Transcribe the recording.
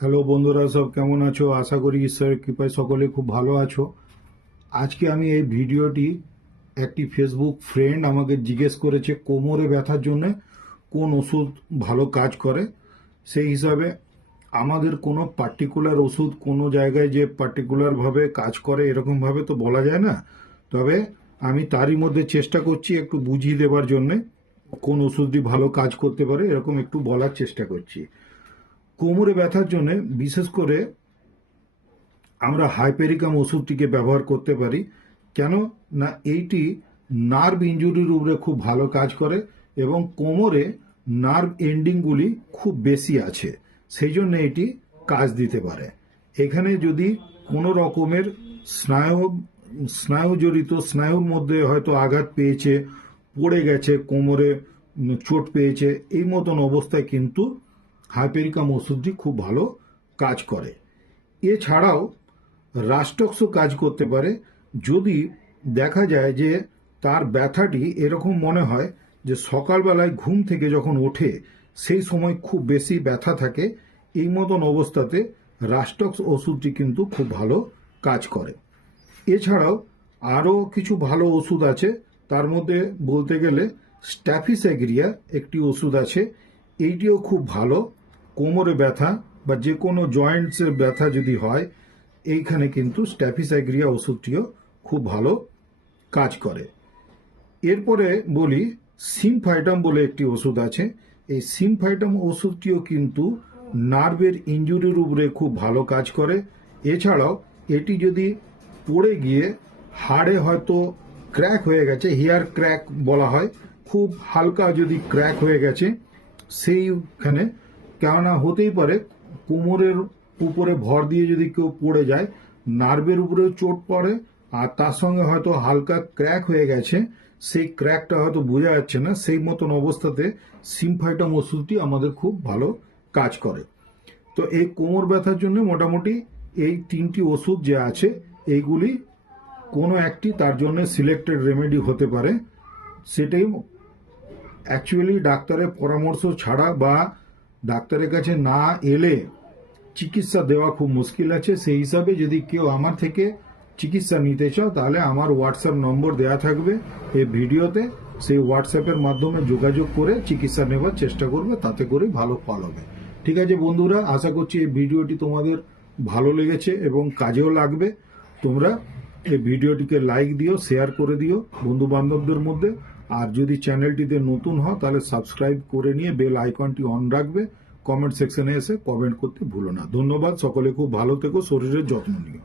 Hello বন্ধুরা, সব কেমন আছো? আশা করি ঈশ্বরের কৃপায় সকলে খুব ভালো আছো। আজকে আমি এই ভিডিওটি একটি ফেসবুক ফ্রেন্ড আমাকে জিজ্ঞেস করেছে কোমরে ব্যথার জন্য কোন ওষুধ ভালো কাজ করে। সেই হিসাবে আমাদের কোনো পার্টিকুলার ওষুধ কোনো জায়গায় যে পার্টিকুলারভাবে কাজ করে এরকমভাবে তো বলা যায় না। তবে আমি তারই মধ্যে চেষ্টা করছি একটু বুঝিয়ে দেবার জন্যে কোন ওষুধটি ভালো কাজ করতে পারে এরকম একটু বলার চেষ্টা করছি। কোমরে ব্যথার জন্য বিশেষ করে আমরা হাইপেরিকাম ওষুধটিকে ব্যবহার করতে পারি। কেন না এইটি নার্ভ ইনজুরির উপরে খুব ভালো কাজ করে এবং কোমরে নার্ভ এন্ডিংগুলি খুব বেশি আছে, সেই জন্য এটি কাজ দিতে পারে। এখানে যদি কোনো রকমের স্নায়ুজড়িত স্নায়ুর মধ্যে হয়তো আঘাত পেয়েছে, পড়ে গেছে, কোমরে চোট পেয়েছে, এই মতন অবস্থায় কিন্তু হাইপেরিকাম ওষুধটি খুব ভালো কাজ করে। এছাড়াও রাস্টক্সও কাজ করতে পারে। যদি দেখা যায় যে তার ব্যথাটি এরকম মনে হয় যে সকালবেলায় ঘুম থেকে যখন ওঠে সেই সময় খুব বেশি ব্যথা থাকে, এই মতন অবস্থাতে রাস্টক্স ওষুধটি কিন্তু খুব ভালো কাজ করে। এছাড়াও আরও কিছু ভালো ওষুধ আছে, তার মধ্যে বলতে গেলে স্ট্যাফিস্যাগ্রিয়া একটি ওষুধ আছে। এইটিও খুব ভালো কোমরে ব্যথা বা যে কোনো জয়েন্টসের ব্যথা যদি হয়, এইখানে কিন্তু স্ট্যাফিস্যাগ্রিয়া ওষুধটিও খুব ভালো কাজ করে। এরপরে বলি সিমফাইটাম বলে একটি ওষুধ আছে। এই সিমফাইটাম ওষুধটিও কিন্তু নার্ভের ইনজুরির উপরে খুব ভালো কাজ করে। এছাড়াও এটি যদি পড়ে গিয়ে হাড়ে হয়তো ক্র্যাক হয়ে গেছে, হেয়ার ক্র্যাক বলা হয়, খুব হালকা যদি ক্র্যাক হয়ে গেছে সেইখানে, কেননা হতেই পারে কোমরের উপরে ভর দিয়ে যদি কেউ পড়ে যায় নার্ভের উপরেও চোট পড়ে, আর তার সঙ্গে হয়তো হালকা ক্র্যাক হয়ে গেছে, সেই ক্র্যাকটা হয়তো বোঝা যাচ্ছে না, সেই মতন অবস্থাতে সিমফাইটাম ওষুধটি আমাদের খুব ভালো কাজ করে। তো এই কোমর ব্যথার জন্য মোটামুটি এই তিনটি ওষুধ যে আছে এইগুলি কোনো একটি তার জন্য সিলেক্টেড রেমেডি হতে পারে। সেটাই অ্যাকচুয়ালি ডাক্তারের পরামর্শ ছাড়া বা ডাক্তারের কাছে না এলে চিকিৎসা দেওয়া খুব মুশকিল আছে। সেই হিসাবে যদি কেউ আমার থেকে চিকিৎসা নিতে চাও তাহলে আমার হোয়াটসঅ্যাপ নম্বর দেওয়া থাকবে এই ভিডিওতে, সেই হোয়াটসঅ্যাপের মাধ্যমে যোগাযোগ করে চিকিৎসা নেওয়ার চেষ্টা করবে, তাতে করে ভালো ফল হবে। ঠিক আছে বন্ধুরা, আশা করছি এই ভিডিওটি তোমাদের ভালো লেগেছে এবং কাজেও লাগবে। তোমরা এই ভিডিওটিকে লাইক দিও, শেয়ার করে দিও বন্ধু বান্ধবদের মধ্যে। আর যদি চ্যানেলটিতে নতুন হও তাহলে সাবস্ক্রাইব করে নিয়ে বেল আইকনটি অন রাখবে। কমেন্ট সেকশনে এসে কমেন্ট করতে ভুলো না। ধন্যবাদ, সকলে খুব ভালো থেকো, শরীরের যত্ন নিও।